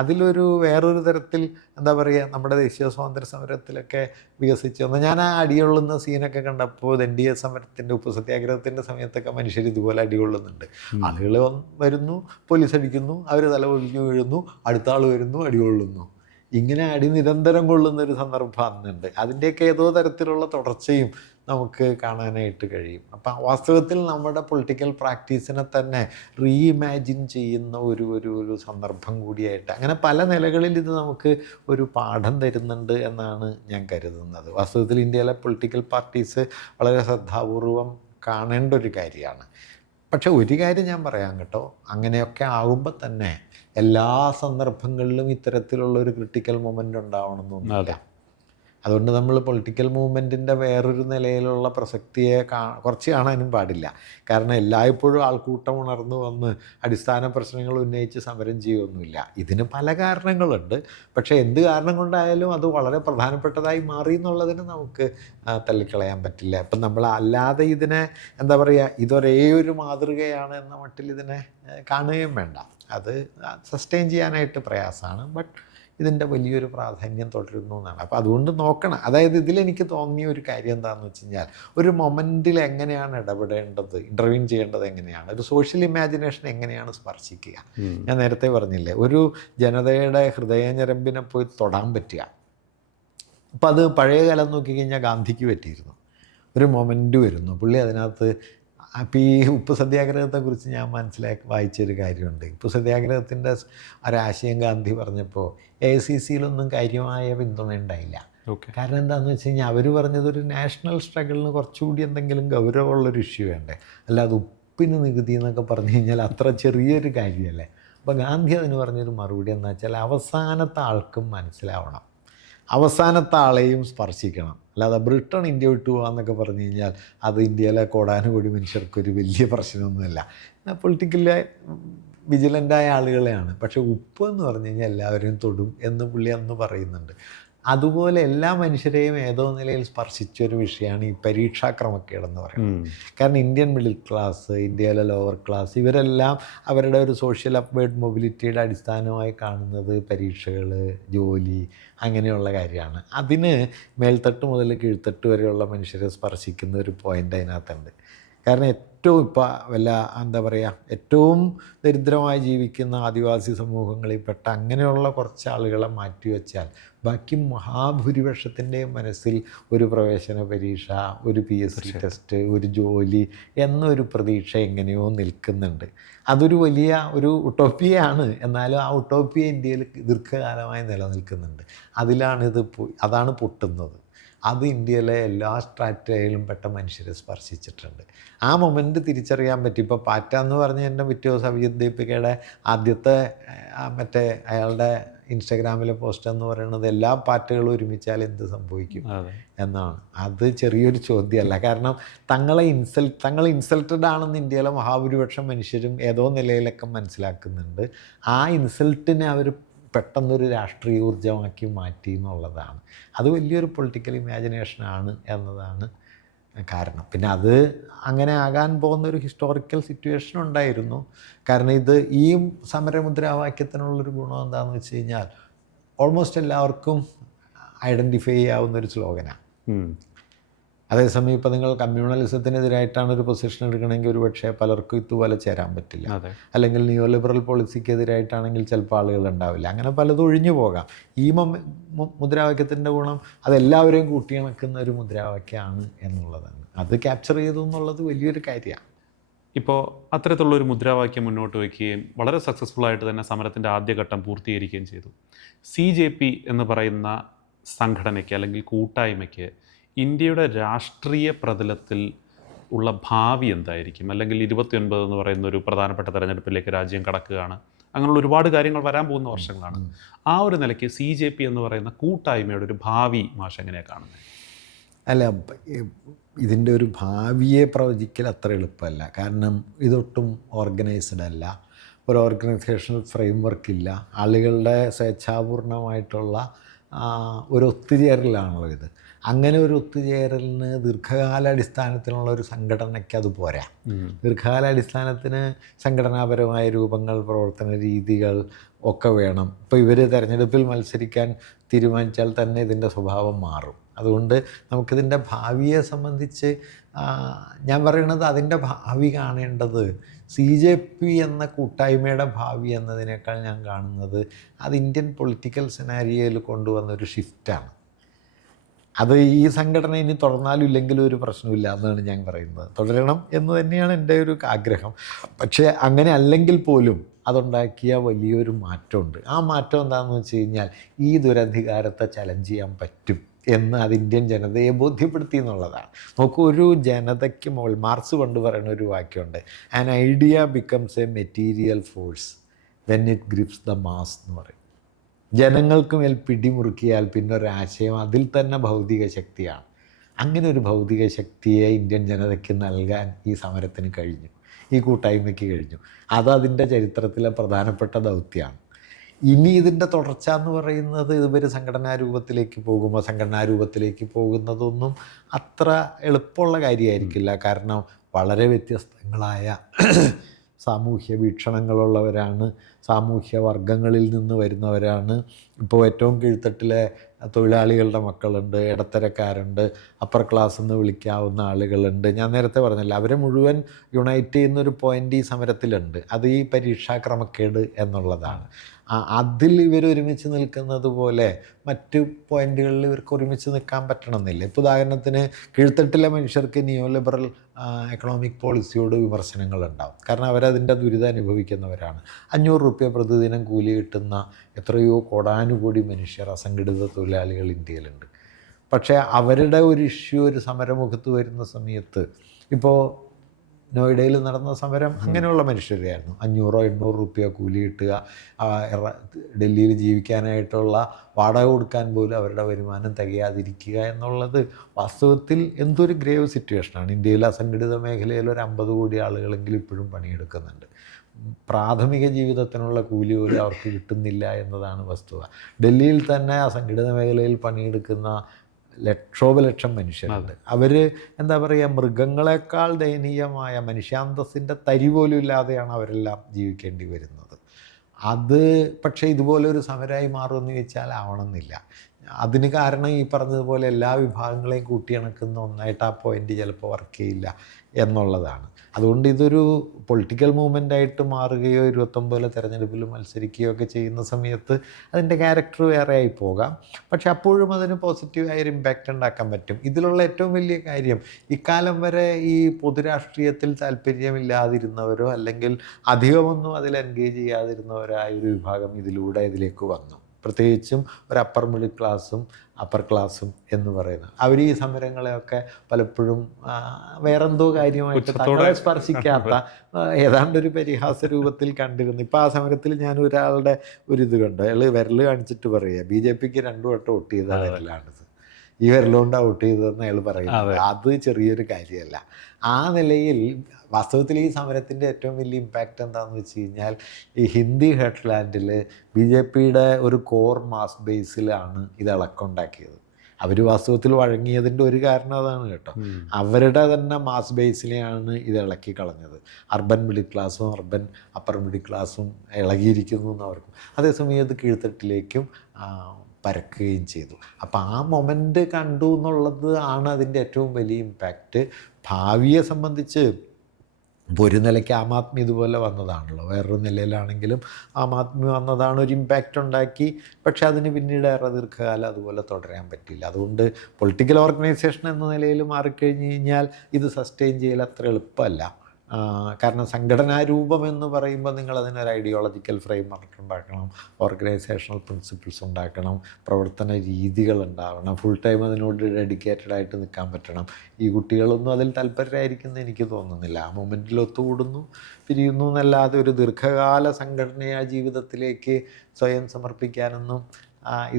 അതിലൊരു വേറൊരു തരത്തിൽ എന്താ പറയുക, നമ്മുടെ ദേശീയ സ്വാതന്ത്ര്യ സമരത്തിലൊക്കെ വികസിച്ച് വന്ന, ഞാൻ ആ അടികൊള്ളുന്ന സീനൊക്കെ കണ്ടപ്പോൾ ദണ്ഡിയ സമരത്തിൻ്റെ ഉപ്പു സത്യാഗ്രഹത്തിൻ്റെ സമയത്തൊക്കെ മനുഷ്യർ ഇതുപോലെ അടികൊള്ളുന്നുണ്ട്. ആളുകൾ വരുന്നു, പോലീസ് അടിക്കുന്നു, അവർ തല ഒഴിഞ്ഞു വീഴുന്നു, അടുത്ത ആൾ വരുന്നു, അടികൊള്ളുന്നു. ഇങ്ങനെ അടി നിരന്തരം കൊള്ളുന്നൊരു സന്ദർഭം അന്നുണ്ട്. അതിൻ്റെയൊക്കെ ഏതോ തരത്തിലുള്ള തുടർച്ചയും നമുക്ക് കാണാനായിട്ട് കഴിയും. അപ്പം വാസ്തവത്തിൽ നമ്മുടെ പൊളിറ്റിക്കൽ പ്രാക്ടീസിനെ തന്നെ റീഇമാജിൻ ചെയ്യുന്ന ഒരു സന്ദർഭം കൂടിയായിട്ട്, അങ്ങനെ പല നിലകളിൽ ഇത് നമുക്ക് ഒരു പാഠം തരുന്നുണ്ട് എന്നാണ് ഞാൻ കരുതുന്നത്. വാസ്തവത്തിൽ ഇന്ത്യയിലെ പൊളിറ്റിക്കൽ പാർട്ടീസ് വളരെ ശ്രദ്ധാപൂർവം കാണേണ്ട ഒരു കാര്യമാണ്. പക്ഷെ ഒരു കാര്യം ഞാൻ പറയാം കേട്ടോ, അങ്ങനെയൊക്കെ ആകുമ്പോൾ തന്നെ എല്ലാ സന്ദർഭങ്ങളിലും ഇത്തരത്തിലുള്ളൊരു ക്രിട്ടിക്കൽ മൊമെൻ്റ് ഉണ്ടാവണമെന്നൊന്നുമില്ല. അതുകൊണ്ട് നമ്മൾ പൊളിറ്റിക്കൽ മൂവ്മെൻറ്റിൻ്റെ വേറൊരു നിലയിലുള്ള പ്രസക്തിയെ കുറച്ച് കാണാനും പാടില്ല. കാരണം എല്ലായ്പ്പോഴും ആൾക്കൂട്ടം ഉണർന്നു വന്ന് അടിസ്ഥാന പ്രശ്നങ്ങൾ ഉന്നയിച്ച് സമരം ചെയ്യുകയൊന്നുമില്ല. ഇതിന് പല കാരണങ്ങളുണ്ട്. പക്ഷേ എന്ത് കാരണം കൊണ്ടായാലും അത് വളരെ പ്രധാനപ്പെട്ടതായി മാറി എന്നുള്ളതിന് നമുക്ക് തള്ളിക്കളയാൻ പറ്റില്ല. ഇപ്പം നമ്മൾ അല്ലാതെ ഇതിനെ എന്താ പറയുക, ഇതൊരേ ഒരു മാതൃകയാണ് എന്ന മട്ടിൽ ഇതിനെ കാണുകയും വേണ്ട. അത് സസ്റ്റെയിൻ ചെയ്യാനായിട്ട് പ്രയാസമാണ്. ബട്ട് ഇതിൻ്റെ വലിയൊരു പ്രാധാന്യം തുടരുന്നു എന്നാണ്. അപ്പോൾ അതുകൊണ്ട് നോക്കണം. അതായത് ഇതിലെനിക്ക് തോന്നിയ ഒരു കാര്യം എന്താണെന്ന് വെച്ച് കഴിഞ്ഞാൽ, ഒരു മൊമെൻറ്റിൽ എങ്ങനെയാണ് ഇടപെടേണ്ടത്, ഇൻ്റർവ്യൂൻ ചെയ്യേണ്ടത് എങ്ങനെയാണ്, ഒരു സോഷ്യൽ ഇമാജിനേഷൻ എങ്ങനെയാണ് സ്പർശിക്കുക. ഞാൻ നേരത്തെ പറഞ്ഞില്ലേ, ഒരു ജനതയുടെ ഹൃദയഞരമ്പിനെ പോയി തൊടാൻ പറ്റുക. അപ്പോൾ അത് പഴയ കാലം നോക്കിക്കഴിഞ്ഞാൽ ഗാന്ധിക്ക് പറ്റിയിരുന്നു. ഒരു മൊമെൻ്റ് വരുന്നു. പുള്ളി അതിനകത്ത് അപ്പോൾ ഈ ഉപ്പ് സത്യാഗ്രഹത്തെക്കുറിച്ച് ഞാൻ വായിച്ചൊരു കാര്യമുണ്ട്. ഉപ്പ് സത്യാഗ്രഹത്തിൻ്റെ ഒരാശയം ഗാന്ധി പറഞ്ഞപ്പോൾ AICCയിലൊന്നും കാര്യമായ പിന്തുണ ഉണ്ടായില്ല. കാരണം എന്താണെന്ന് വെച്ച് കഴിഞ്ഞാൽ അവർ പറഞ്ഞത് ഒരു നാഷണൽ സ്ട്രഗിളിന് കുറച്ചുകൂടി എന്തെങ്കിലും ഗൗരവമുള്ളൊരു ഇഷ്യൂ വേണ്ടേ, അല്ലാതെ ഉപ്പിന് നികുതി എന്നൊക്കെ പറഞ്ഞു കഴിഞ്ഞാൽ അത്ര ചെറിയൊരു കാര്യമല്ലേ. അപ്പോൾ ഗാന്ധി അതിന് പറഞ്ഞൊരു മറുപടി എന്താ വെച്ചാൽ അവസാനത്തെ ആൾക്കും മനസ്സിലാവണം, അവസാനത്തെ ആളെയും സ്പർശിക്കണം, അല്ലാതെ ബ്രിട്ടൻ ഇന്ത്യ വിട്ടു പോകാമെന്നൊക്കെ പറഞ്ഞു കഴിഞ്ഞാൽ അത് ഇന്ത്യയിലെ കോടാനുകോടി മനുഷ്യർക്കൊരു വലിയ പ്രശ്നമൊന്നുമല്ല. പൊളിറ്റിക്കലി വിജിലൻ്റായ ആളുകളെയാണ്. പക്ഷേ ഉപ്പ് എന്ന് പറഞ്ഞു കഴിഞ്ഞാൽ എല്ലാവരെയും തൊടും എന്ന് പുള്ളി അന്ന് പറയുന്നുണ്ട്. അതുപോലെ എല്ലാ മനുഷ്യരെയും ഏതോ നിലയിൽ സ്പർശിച്ചൊരു വിഷയമാണ് ഈ പരീക്ഷാ ക്രമക്കേടെന്ന് പറയുന്നത്. കാരണം ഇന്ത്യൻ മിഡിൽ ക്ലാസ്, ഇന്ത്യയിലെ ലോവർ ക്ലാസ്, ഇവരെല്ലാം അവരുടെ ഒരു സോഷ്യൽ അപ്വേർഡ് മൊബിലിറ്റിയുടെ അടിസ്ഥാനമായി കാണുന്നത് പരീക്ഷകൾ, ജോലി, അങ്ങനെയുള്ള കാര്യമാണ്. അതിന് മേൽത്തട്ട് മുതൽ കീഴ്ത്തട്ട് വരെയുള്ള മനുഷ്യരെ സ്പർശിക്കുന്ന ഒരു പോയിൻ്റ് അതിനകത്തുണ്ട്. കാരണം ഏറ്റവും എന്താ പറയുക, ഏറ്റവും ദരിദ്രമായി ജീവിക്കുന്ന ആദിവാസി സമൂഹങ്ങളിൽപ്പെട്ട അങ്ങനെയുള്ള കുറച്ച് ആളുകളെ മാറ്റിവെച്ചാൽ ബാക്കി മഹാഭൂരിപക്ഷത്തിൻ്റെയും മനസ്സിൽ ഒരു പ്രവേശന പരീക്ഷ, ഒരു PSC ടെസ്റ്റ്, ഒരു ജോലി എന്നൊരു പ്രതീക്ഷ എങ്ങനെയോ നിൽക്കുന്നുണ്ട്. അതൊരു വലിയ ഒരു ഉട്ടോപ്പിയാണ്. എന്നാലും ആ ഉട്ടോപ്പിയ ഇന്ത്യയിൽ ദീർഘകാലമായി നിലനിൽക്കുന്നുണ്ട്. അതാണ് പൊട്ടുന്നത്. അത് ഇന്ത്യയിലെ എല്ലാ സ്ട്രാറ്റയിലും പെട്ട മനുഷ്യരെ സ്പർശിച്ചിട്ടുണ്ട്. ആ മൊമെൻ്റ് തിരിച്ചറിയാൻ പറ്റി. ഇപ്പോൾ പാറ്റ എന്ന് പറഞ്ഞ എൻ്റെ പിറ്റേ ദിവസം അഭിജിത്ത് ദീപികയുടെ ആദ്യത്തെ മറ്റേ അയാളുടെ ഇൻസ്റ്റഗ്രാമിലെ പോസ്റ്റ് എന്ന് പറയുന്നത് എല്ലാ പാറ്റകളും ഒരുമിച്ചാൽ എന്ത് സംഭവിക്കും എന്നാണ്. അത് ചെറിയൊരു ചോദ്യമല്ല. കാരണം തങ്ങൾ ഇൻസൾട്ടഡ് ആണെന്ന് ഇന്ത്യയിലെ മഹാഭൂരിപക്ഷം മനുഷ്യരും ഏതോ നിലയിലൊക്കെ മനസ്സിലാക്കുന്നുണ്ട്. ആ ഇൻസൾട്ടിനെ അവർ പെട്ടെന്നൊരു രാഷ്ട്രീയ ഊർജ്ജമാക്കി മാറ്റി എന്നുള്ളതാണ്. അത് വലിയൊരു പൊളിറ്റിക്കൽ ഇമാജിനേഷനാണ് എന്നതാണ് കാരണം. പിന്നെ അത് അങ്ങനെ ആകാൻ പോകുന്നൊരു ഹിസ്റ്റോറിക്കൽ സിറ്റുവേഷൻ ഉണ്ടായിരുന്നു. കാരണം ഈ സമരമുദ്രാവാക്യത്തിനുള്ളൊരു ഗുണം എന്താണെന്ന് വെച്ച് കഴിഞ്ഞാൽ ഓൾമോസ്റ്റ് എല്ലാവർക്കും ഐഡൻറ്റിഫൈ ചെയ്യാവുന്നൊരു സ്ലോഗനാണ്. അതേസമയം ഇപ്പോൾ നിങ്ങൾ കമ്മ്യൂണലിസത്തിനെതിരായിട്ടാണ് ഒരു പൊസിഷൻ എടുക്കണമെങ്കിൽ ഒരു പക്ഷേ പലർക്കും ഇതുപോലെ ചേരാൻ പറ്റില്ല. അല്ലെങ്കിൽ നിയോ ലിബറൽ പോളിസിക്കെതിരായിട്ടാണെങ്കിൽ ചിലപ്പോൾ ആളുകൾ ഉണ്ടാവില്ല. അങ്ങനെ പലതും ഒഴിഞ്ഞു പോകാം. ഈ മുദ്രാവാക്യത്തിൻ്റെ ഗുണം അതെല്ലാവരെയും കൂട്ടിയിണക്കുന്ന ഒരു മുദ്രാവാക്യമാണ് എന്നുള്ളതാണ്. അത് ക്യാപ്ചർ ചെയ്തു എന്നുള്ളത് വലിയൊരു കാര്യമാണ്. ഇപ്പോൾ അത്തരത്തിലുള്ളൊരു മുദ്രാവാക്യം മുന്നോട്ട് വയ്ക്കുകയും വളരെ സക്സസ്ഫുള്ളായിട്ട് തന്നെ സമരത്തിൻ്റെ ആദ്യഘട്ടം പൂർത്തീകരിക്കുകയും ചെയ്തു. CJP എന്ന് പറയുന്ന സംഘടനയ്ക്ക് അല്ലെങ്കിൽ കൂട്ടായ്മയ്ക്ക് ഇന്ത്യയുടെ രാഷ്ട്രീയ പ്രതലത്തിൽ ഉള്ള ഭാവി എന്തായിരിക്കും? അല്ലെങ്കിൽ 29 എന്ന് പറയുന്ന ഒരു പ്രധാനപ്പെട്ട തെരഞ്ഞെടുപ്പിലേക്ക് രാജ്യം കടക്കുകയാണ്. അങ്ങനെയുള്ള ഒരുപാട് കാര്യങ്ങൾ വരാൻ പോകുന്ന വർഷങ്ങളാണ്. ആ ഒരു നിലയ്ക്ക് CJP എന്ന് പറയുന്ന കൂട്ടായ്മയുടെ ഒരു ഭാവി മാഷ് എങ്ങനെയാണ് കാണുന്നത്? അല്ല, ഇതിൻ്റെ ഒരു ഭാവിയെ പ്രവചിക്കൽ അത്ര എളുപ്പമല്ല. കാരണം ഇതൊട്ടും ഓർഗനൈസ്ഡ് അല്ല, ഒരു ഓർഗനൈസേഷണൽ ഫ്രെയിംവർക്ക് ഇല്ല, ആളുകളുടെ സ്വേച്ഛാപൂർണമായിട്ടുള്ള ഒരു ഒത്തുചേരലാണല്ലോ ഇത്. അങ്ങനെ ഒരു ഒത്തുചേരലിന് ദീർഘകാലാടിസ്ഥാനത്തിലുള്ള ഒരു സംഘടനയ്ക്ക് അത് പോരാ. ദീർഘകാലാടിസ്ഥാനത്തിന് സംഘടനാപരമായ രൂപങ്ങൾ, പ്രവർത്തന രീതികൾ ഒക്കെ വേണം. ഇപ്പോൾ ഇവർ തെരഞ്ഞെടുപ്പിൽ മത്സരിക്കാൻ തീരുമാനിച്ചാൽ തന്നെ ഇതിൻ്റെ സ്വഭാവം മാറും. അതുകൊണ്ട് നമുക്കിതിൻ്റെ ഭാവിയെ സംബന്ധിച്ച് ഞാൻ പറയുന്നത് അതിൻ്റെ ഭാവി കാണേണ്ടത് CJP എന്ന കൂട്ടായ്മയുടെ ഭാവി എന്നതിനേക്കാൾ ഞാൻ കാണുന്നത് അത് ഇന്ത്യൻ പൊളിറ്റിക്കൽ സെനാരിയോയിൽ കൊണ്ടുവന്നൊരു ഷിഫ്റ്റാണ്. അത് ഈ സംഘടന ഇനി തുടർന്നാലും ഇല്ലെങ്കിലും ഒരു പ്രശ്നമില്ല എന്നാണ് ഞാൻ പറയുന്നത്. തുടരണം എന്ന് തന്നെയാണ് എൻ്റെ ഒരു ആഗ്രഹം. പക്ഷേ അങ്ങനെ അല്ലെങ്കിൽ പോലും അതുണ്ടാക്കിയ വലിയൊരു മാറ്റമുണ്ട്. ആ മാറ്റം എന്താണെന്ന് വെച്ച് കഴിഞ്ഞാൽ ഈ ദുരധികാരത്തെ ചലഞ്ച് ചെയ്യാൻ പറ്റും എന്ന് അത് ഇന്ത്യൻ ജനതയെ ബോധ്യപ്പെടുത്തി എന്നുള്ളതാണ്. നോക്കൂ, ഒരു ജനതയ്ക്ക് മുകളിൽ മാർക്സ് കൊണ്ട് പറയുന്ന ഒരു വാക്യമുണ്ട്, an idea becomes a material force when it grips the mass എന്ന് പറയും. ജനങ്ങൾക്ക് മേൽ പിടിമുറുക്കിയാൽ പിന്നെ ഒരാശയം അതിൽ തന്നെ ഭൗതിക ശക്തിയാണ്. അങ്ങനെ ഒരു ഭൗതിക ശക്തിയെ ഇന്ത്യൻ ജനതയ്ക്ക് നൽകാൻ ഈ സമരത്തിന് കഴിഞ്ഞു, ഈ കൂട്ടായ്മയ്ക്ക് കഴിഞ്ഞു. അതതിൻ്റെ ചരിത്രത്തിലെ പ്രധാനപ്പെട്ട ദൗത്യമാണ്. ഇനി ഇതിൻ്റെ തുടർച്ച എന്ന് പറയുന്നത് ഇവർ സംഘടനാ രൂപത്തിലേക്ക് പോകുന്നതൊന്നും അത്ര എളുപ്പമുള്ള കാര്യമായിരിക്കില്ല. കാരണം വളരെ വ്യത്യസ്തങ്ങളായ സാമൂഹ്യ വീക്ഷണങ്ങളുള്ളവരാണ്, സാമൂഹ്യ വർഗങ്ങളിൽ നിന്ന് വരുന്നവരാണ്. ഇപ്പോൾ ഏറ്റവും കീഴ്ത്തട്ടിലെ തൊഴിലാളികളുടെ മക്കളുണ്ട്, ഇടത്തരക്കാരുണ്ട്, അപ്പർ ക്ലാസ് എന്ന് വിളിക്കാവുന്ന ആളുകളുണ്ട്. ഞാൻ നേരത്തെ പറഞ്ഞില്ല, അവരെ മുഴുവൻ യുണൈറ്റ് ചെയ്യുന്നൊരു പോയിൻ്റ് ഈ സമരത്തിലുണ്ട്. അത് ഈ പരീക്ഷാ ക്രമക്കേട് എന്നുള്ളതാണ്. അതിൽ ഇവർ ഒരുമിച്ച് നിൽക്കുന്നത് പോലെ മറ്റ് പോയിന്റുകളിൽ ഇവർക്ക് ഒരുമിച്ച് നിൽക്കാൻ പറ്റണമെന്നില്ല. ഇപ്പോൾ ഉദാഹരണത്തിന് കീഴ്ത്തട്ടിലെ മനുഷ്യർക്ക് നിയോ ലിബറൽ എക്കണോമിക് പോളിസിയോട് വിമർശനങ്ങളുണ്ടാവും. കാരണം അവരതിൻ്റെ ദുരിതം അനുഭവിക്കുന്നവരാണ്. 500 രൂപ പ്രതിദിനം കൂലി കിട്ടുന്ന എത്രയോ കോടാനുകോടി മനുഷ്യർ, അസംഘടിത തൊഴിലാളികൾ ഇന്ത്യയിലുണ്ട്. പക്ഷേ അവരുടെ ഒരു ഇഷ്യൂ ഒരു സമരമുഖത്ത് വരുന്ന സമയത്ത്, ഇപ്പോൾ നോയിഡയിൽ നടന്ന സമരം അങ്ങനെയുള്ള മനുഷ്യരെയായിരുന്നു. 500-800 രൂപ കൂലി കിട്ടുക, ഡൽഹിയിൽ ജീവിക്കാനായിട്ടുള്ള വാടക കൊടുക്കാൻ പോലും അവരുടെ വരുമാനം തികയാതിരിക്കുക എന്നുള്ളത് വാസ്തവത്തിൽ എന്തൊരു ഗ്രേവ് സിറ്റുവേഷനാണ്. ഇന്ത്യയിൽ അസംഘടിത മേഖലയിൽ ഒരു 50 കോടി ആളുകളെങ്കിലും ഇപ്പോഴും പണിയെടുക്കുന്നുണ്ട്. പ്രാഥമിക ജീവിതത്തിനുള്ള കൂലി പോലും അവർക്ക് കിട്ടുന്നില്ല എന്നതാണ് വസ്തുത. ഡൽഹിയിൽ തന്നെ അസംഘടിത മേഖലയിൽ പണിയെടുക്കുന്ന ലക്ഷോപലക്ഷം മനുഷ്യരുണ്ട്. അവർ എന്താ പറയുക, മൃഗങ്ങളെക്കാൾ ദയനീയമായ മനുഷ്യാന്തസ്സിൻ്റെ തരി പോലും ഇല്ലാതെയാണ് അവരെല്ലാം ജീവിക്കേണ്ടി വരുന്നത്. അത് പക്ഷേ ഇതുപോലൊരു സമരമായി മാറുമെന്ന് ചോദിച്ചാൽ ആവണമെന്നില്ല. അതിന് കാരണം ഈ പറഞ്ഞതുപോലെ എല്ലാ വിഭാഗങ്ങളെയും കൂട്ടിയിണക്കുന്ന ഒന്നായിട്ട് ആ പോയിൻ്റ് ചിലപ്പോൾ വർക്ക് ചെയ്യില്ല എന്നുള്ളതാണ്. അതുകൊണ്ട് ഇതൊരു പൊളിറ്റിക്കൽ മൂവ്മെൻ്റായിട്ട് മാറുകയോ 29 തെരഞ്ഞെടുപ്പിൽ മത്സരിക്കുകയോ ഒക്കെ ചെയ്യുന്ന സമയത്ത് അതിൻ്റെ ക്യാരക്ടർ വേറെ ആയി പോകാം. പക്ഷെ അപ്പോഴും അതിന് പോസിറ്റീവായൊരു ഇമ്പാക്റ്റ് ഉണ്ടാക്കാൻ പറ്റും. ഇതിലുള്ള ഏറ്റവും വലിയ കാര്യം, ഇക്കാലം വരെ ഈ പൊതുരാഷ്ട്രീയത്തിൽ താല്പര്യമില്ലാതിരുന്നവരോ അല്ലെങ്കിൽ അധികമൊന്നും അതിൽ എൻഗേജ് ചെയ്യാതിരുന്നവരായ ഒരു വിഭാഗം ഇതിലേക്ക് വന്നു. പ്രത്യേകിച്ചും ഒരു അപ്പർ മിഡിൽ ക്ലാസ്സും അപ്പർ ക്ലാസ്സും എന്ന് പറയുന്നത് അവർ ഈ സമരങ്ങളെയൊക്കെ പലപ്പോഴും വേറെന്തോ കാര്യമായിട്ട് തങ്ങളെ സ്പർശിക്കാത്ത ഏതാണ്ടൊരു പരിഹാസ രൂപത്തിൽ കണ്ടിരുന്നു. ഇപ്പോൾ ആ സമരത്തിൽ ഞാൻ ഒരാളുടെ ഇത് കണ്ടു. അയാൾ വിരൽ കാണിച്ചിട്ട് പറയുക, BJPക്ക് 2 വട്ടം വോട്ട് ചെയ്ത വിരലാണിത്, ഈ വിരലുകൊണ്ട് ഔട്ട് ചെയ്തതെന്ന് അയാൾ പറയുന്നത്. അത് ചെറിയൊരു കാര്യമല്ല. ആ നിലയിൽ വാസ്തവത്തിൽ ഈ സമരത്തിൻ്റെ ഏറ്റവും വലിയ ഇമ്പാക്റ്റ് എന്താണെന്ന് വെച്ച് കഴിഞ്ഞാൽ, ഈ ഹിന്ദി ഹെർട്ട്ലാൻഡിൽ BJPയുടെ ഒരു കോർ മാസ് ബേസിലാണ് ഇത് ഇളക്കമുണ്ടാക്കിയത്. അവർ വാസ്തവത്തിൽ വഴങ്ങിയതിൻ്റെ ഒരു കാരണം അതാണ് കേട്ടോ. അവരുടെ തന്നെ മാസ് ബേസിലെയാണ് ഇത് ഇളക്കി കളഞ്ഞത്. അർബൻ മിഡിൽ ക്ലാസ്സും അർബൻ അപ്പർ മിഡിൽ ക്ലാസ്സും ഇളകിയിരിക്കുന്നു എന്ന് അവർക്കും, അതേസമയം ഇത് കീഴ്ത്തട്ടിലേക്കും പരക്കുകയും ചെയ്തു. അപ്പോൾ ആ മൊമെൻ്റ് കണ്ടു എന്നുള്ളത് ആണ് അതിൻ്റെ ഏറ്റവും വലിയ ഇമ്പാക്റ്റ്. ഭാവിയെ സംബന്ധിച്ച് ഇപ്പോൾ ഒരു നിലയ്ക്ക് ആം ആദ്മി ഇതുപോലെ വന്നതാണല്ലോ, വേറൊരു നിലയിലാണെങ്കിലും ആം ആദ്മി വന്നതാണ്, ഒരു ഇമ്പാക്റ്റ് ഉണ്ടാക്കി. പക്ഷെ അതിന് പിന്നീട് ഏറെ ദീർഘകാലം അതുപോലെ തുടരാൻ പറ്റില്ല. അതുകൊണ്ട് പൊളിറ്റിക്കൽ ഓർഗനൈസേഷൻ എന്ന നിലയിൽ മാറിക്കഴിഞ്ഞ് കഴിഞ്ഞാൽ ഇത് സസ്റ്റെയിൻ ചെയ്യൽ അത്ര എളുപ്പമല്ല. കാരണം സംഘടനാ രൂപം എന്ന് പറയുമ്പോൾ നിങ്ങളതിനൊരു ഐഡിയോളജിക്കൽ ഫ്രെയിം വർക്ക് ഉണ്ടാക്കണം, ഓർഗനൈസേഷണൽ പ്രിൻസിപ്പിൾസ് ഉണ്ടാക്കണം, പ്രവർത്തന രീതികൾ ഉണ്ടാവണം, ഫുൾ ടൈം അതിനോട് ഡെഡിക്കേറ്റഡ് ആയിട്ട് നിൽക്കാൻ പറ്റണം. ഈ കുട്ടികളൊന്നും അതിൽ താല്പര്യമായിരിക്കുമെന്ന് എനിക്ക് തോന്നുന്നില്ല. ആ മൊമെൻറ്റിൽ ഒത്തുകൂടുന്നു, പിരിയുന്നു എന്നല്ലാതെ ഒരു ദീർഘകാല സംഘടനയാ ജീവിതത്തിലേക്ക് സ്വയം സമർപ്പിക്കാനൊന്നും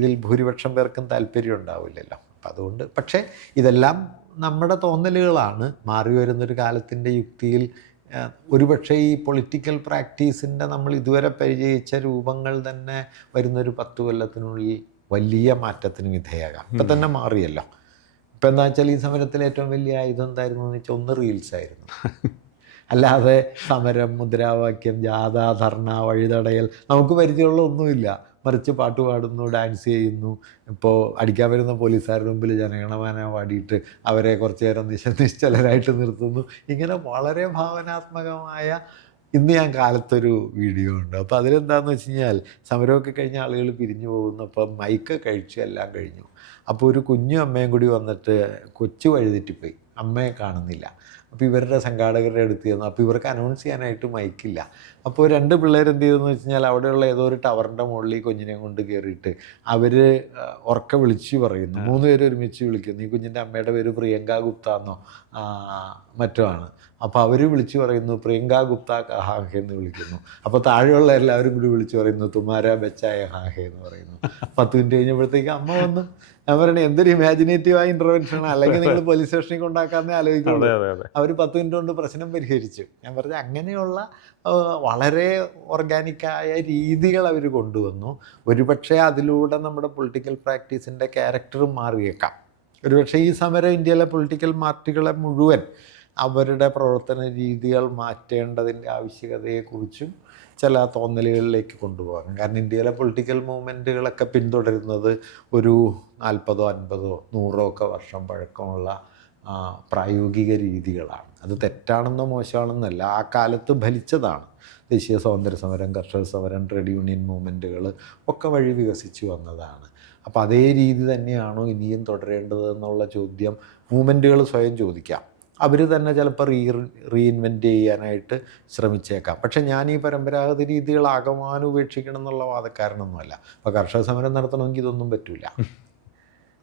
ഇതിൽ ഭൂരിപക്ഷം പേർക്കും താല്പര്യം ഉണ്ടാവില്ലല്ലോ. അപ്പം അതുകൊണ്ട് പക്ഷേ ഇതെല്ലാം നമ്മുടെ തോന്നലുകളാണ്. മാറി വരുന്നൊരു കാലത്തിൻ്റെ യുക്തിയിൽ ഒരുപക്ഷെ ഈ പൊളിറ്റിക്കൽ പ്രാക്ടീസിൻ്റെ നമ്മൾ ഇതുവരെ പരിചയിച്ച രൂപങ്ങൾ തന്നെ വരുന്നൊരു 10 കൊല്ലത്തിനുള്ളിൽ വലിയ മാറ്റത്തിന് വിധേയമാകാം. ഇപ്പം തന്നെ മാറിയല്ലോ. ഇപ്പം എന്താ വെച്ചാൽ ഈ സമരത്തിൽ ഏറ്റവും വലിയ ആയുധം എന്തായിരുന്നു എന്ന് വെച്ചാൽ, ഒന്ന് റീൽസായിരുന്നു. അല്ലാതെ സമരം, മുദ്രാവാക്യം, ജാഥ, ധർണ, വഴിതടയൽ നമുക്ക് പരിചയമുള്ള ഒന്നുമില്ല. മറിച്ച് പാട്ട് പാടുന്നു, ഡാൻസ് ചെയ്യുന്നു. ഇപ്പോൾ അടിക്കാൻ വരുന്ന പോലീസുകാരുടെ മുമ്പിൽ ജനഗണമന പാടിയിട്ട് അവരെ കുറച്ച് നേരം നിശ്ചലരായിട്ട് നിർത്തുന്നു. ഇങ്ങനെ വളരെ ഭാവനാത്മകമായ ഇന്ന് ഞാൻ കാലത്തൊരു വീഡിയോ ഉണ്ട്. അപ്പോൾ അതിലെന്താണെന്ന് വെച്ച് കഴിഞ്ഞാൽ, സമരമൊക്കെ കഴിഞ്ഞ ആളുകൾ പിരിഞ്ഞു പോകുന്നു. അപ്പം മൈക്ക് കഴിച്ചു, എല്ലാം കഴിഞ്ഞു. അപ്പോൾ ഒരു കുഞ്ഞു അമ്മയും കൂടി വന്നിട്ട് കൊച്ചു വഴിതെറ്റിപ്പോയി, അമ്മയെ കാണുന്നില്ല. അപ്പോൾ ഇവരുടെ സംഘാടകരുടെ അടുത്ത് ചെന്നു. അപ്പോൾ ഇവർക്ക് അനൗൺസ് ചെയ്യാനായിട്ട് മൈക്കില്ല. അപ്പോൾ 2 പിള്ളേർ എന്ത് ചെയ്തെന്ന് വെച്ച് കഴിഞ്ഞാൽ, അവിടെയുള്ള ഏതോ ഒരു ടവറിൻ്റെ മുകളിൽ ഈ കുഞ്ഞിനെ കൊണ്ട് കയറിയിട്ട് അവർ ഉറക്കെ വിളിച്ചു പറയുന്നു. 3 പേര് ഒരുമിച്ച് വിളിക്കുന്നു. ഈ കുഞ്ഞിൻ്റെ അമ്മയുടെ പേര് പ്രിയങ്ക ഗുപ്ത എന്നോ മറ്റോ ആണ്. അപ്പോൾ അവർ വിളിച്ചു പറയുന്നു, പ്രിയങ്ക ഗുപ്ത കഹാഹെ എന്ന് വിളിക്കുന്നു. അപ്പോൾ താഴെയുള്ള എല്ലാവരും കൂടി വിളിച്ചു പറയുന്നു, തുമാര ബച്ചായ ഹാഹെ എന്ന് പറയുന്നു. 10 മിനിറ്റ് കഴിഞ്ഞപ്പോഴത്തേക്ക് അമ്മ വന്നു. ഞാൻ പറയണേ, എന്തൊരു ഇമാജിനേറ്റീവായ ഇൻ്റർവെൻഷനാണ്. അല്ലെങ്കിൽ നിങ്ങൾ പോലീസ് സ്റ്റേഷനിൽ കൊണ്ടാക്കാന്നേ ആലോചിക്കുള്ളൂ. അവർ 10 മിനിറ്റ് കൊണ്ട് പ്രശ്നം പരിഹരിച്ചു. ഞാൻ പറഞ്ഞ അങ്ങനെയുള്ള വളരെ ഓർഗാനിക്കായ രീതികൾ അവർ കൊണ്ടുവന്നു. ഒരുപക്ഷെ അതിലൂടെ നമ്മുടെ പൊളിറ്റിക്കൽ പ്രാക്ടീസിൻ്റെ ക്യാരക്ടറും മാറിയേക്കാം. ഒരുപക്ഷെ ഈ സമരം ഇന്ത്യയിലെ പൊളിറ്റിക്കൽ പാർട്ടികളെ മുഴുവൻ അവരുടെ പ്രവർത്തന രീതികൾ മാറ്റേണ്ടതിൻ്റെ ആവശ്യകതയെക്കുറിച്ചും ചില തോന്നലുകളിലേക്ക് കൊണ്ടുപോകാം. കാരണം ഇന്ത്യയിലെ പൊളിറ്റിക്കൽ മൂവ്മെൻറ്റുകളൊക്കെ പിന്തുടരുന്നത് ഒരു 40, 50, 100 ഒക്കെ വർഷം പഴക്കമുള്ള പ്രായോഗിക രീതികളാണ്. അത് തെറ്റാണെന്നോ മോശമാണെന്നല്ല, ആ കാലത്ത് ഫലിച്ചതാണ്. ദേശീയ സ്വാതന്ത്ര്യ സമരം, കർഷക സമരം, ട്രേഡ് യൂണിയൻ മൂവ്മെൻറ്റുകൾ ഒക്കെ വഴി വികസിച്ച് വന്നതാണ്. അപ്പോൾ അതേ രീതി തന്നെയാണോ ഇനിയും തുടരേണ്ടത് എന്നുള്ള ചോദ്യം മൂവ്മെൻറ്റുകൾ സ്വയം ചോദിക്കാം. അവർ തന്നെ ചിലപ്പോൾ റീഇൻവെൻറ്റ് ചെയ്യാനായിട്ട് ശ്രമിച്ചേക്കാം. പക്ഷേ ഞാൻ ഈ പരമ്പരാഗത രീതികൾ ആകമാനം ഉപേക്ഷിക്കണം എന്നുള്ള വാദക്കാരനൊന്നുമല്ല. അപ്പോൾ കർഷക സമരം നടത്തണമെങ്കിൽ ഇതൊന്നും പറ്റില്ല.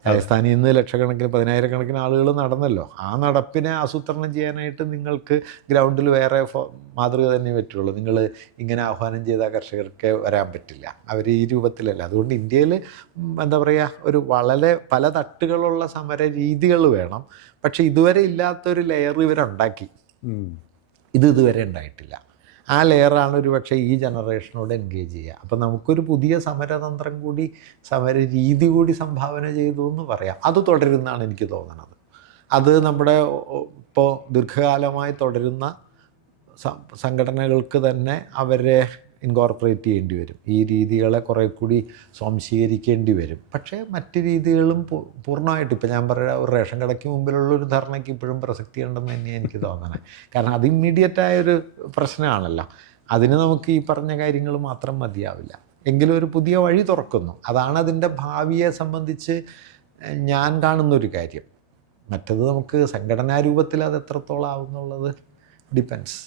രാജസ്ഥാനിൽ നിന്ന് ലക്ഷക്കണക്കിന് 10,000-കണക്കിന് ആളുകൾ നടന്നല്ലോ. ആ നടപ്പിനെ ആസൂത്രണം ചെയ്യാനായിട്ട് നിങ്ങൾക്ക് ഗ്രൗണ്ടിൽ വേറെ മാതൃക തന്നെ പറ്റുള്ളൂ. നിങ്ങൾ ഇങ്ങനെ ആഹ്വാനം ചെയ്താൽ കർഷകർക്ക് വരാൻ പറ്റില്ല. അവർ ഈ രൂപത്തിലല്ല. അതുകൊണ്ട് ഇന്ത്യയിൽ എന്താ പറയുക, ഒരു വളരെ പല തട്ടുകളുള്ള സമര രീതികൾ വേണം. പക്ഷേ ഇതുവരെ ഇല്ലാത്തൊരു ലെയർ ഇവരുണ്ടാക്കി. ഇതുവരെ ഉണ്ടായിട്ടില്ല. ആ ലെയറാണ് ഒരു പക്ഷേ ഈ ജനറേഷനോട് എൻഗേജ് ചെയ്യുക. അപ്പം നമുക്കൊരു പുതിയ സമരതന്ത്രം കൂടി, സമര രീതി കൂടി സംഭാവന ചെയ്തു എന്ന് പറയാം. അത് തുടരുന്നതാണ് എനിക്ക് തോന്നുന്നത്. അത് നമ്മുടെ ഇപ്പോൾ ദീർഘകാലമായി തുടരുന്ന സംഘടനകൾക്ക് തന്നെ അവരെ ഇൻകോർപ്പറേറ്റ് ചെയ്യേണ്ടി വരും. ഈ രീതികളെ കുറേ കൂടി സ്വാംശീകരിക്കേണ്ടി വരും. പക്ഷേ മറ്റ് രീതികളും പൂർണ്ണമായിട്ട്, ഇപ്പോൾ ഞാൻ പറയുക, ഒരു റേഷൻ കടയ്ക്ക് മുമ്പിലുള്ളൊരു ധർണയ്ക്ക് ഇപ്പോഴും പ്രസക്തി ഉണ്ടെന്ന് തന്നെയാണ് എനിക്ക് തോന്നണേ. കാരണം അത് ഇമ്മീഡിയറ്റായൊരു പ്രശ്നമാണല്ലോ. അതിന് നമുക്ക് ഈ പറഞ്ഞ കാര്യങ്ങൾ മാത്രം മതിയാവില്ല. എങ്കിലും ഒരു പുതിയ വഴി തുറക്കുന്നു. അതാണ് അതിൻ്റെ ഭാവിയെ സംബന്ധിച്ച് ഞാൻ കാണുന്നൊരു കാര്യം. മറ്റത് നമുക്ക് സംഘടനാ രൂപത്തിൽ അത് എത്രത്തോളം ആവുന്നുള്ളത് ഡിപ്പെൻസ്.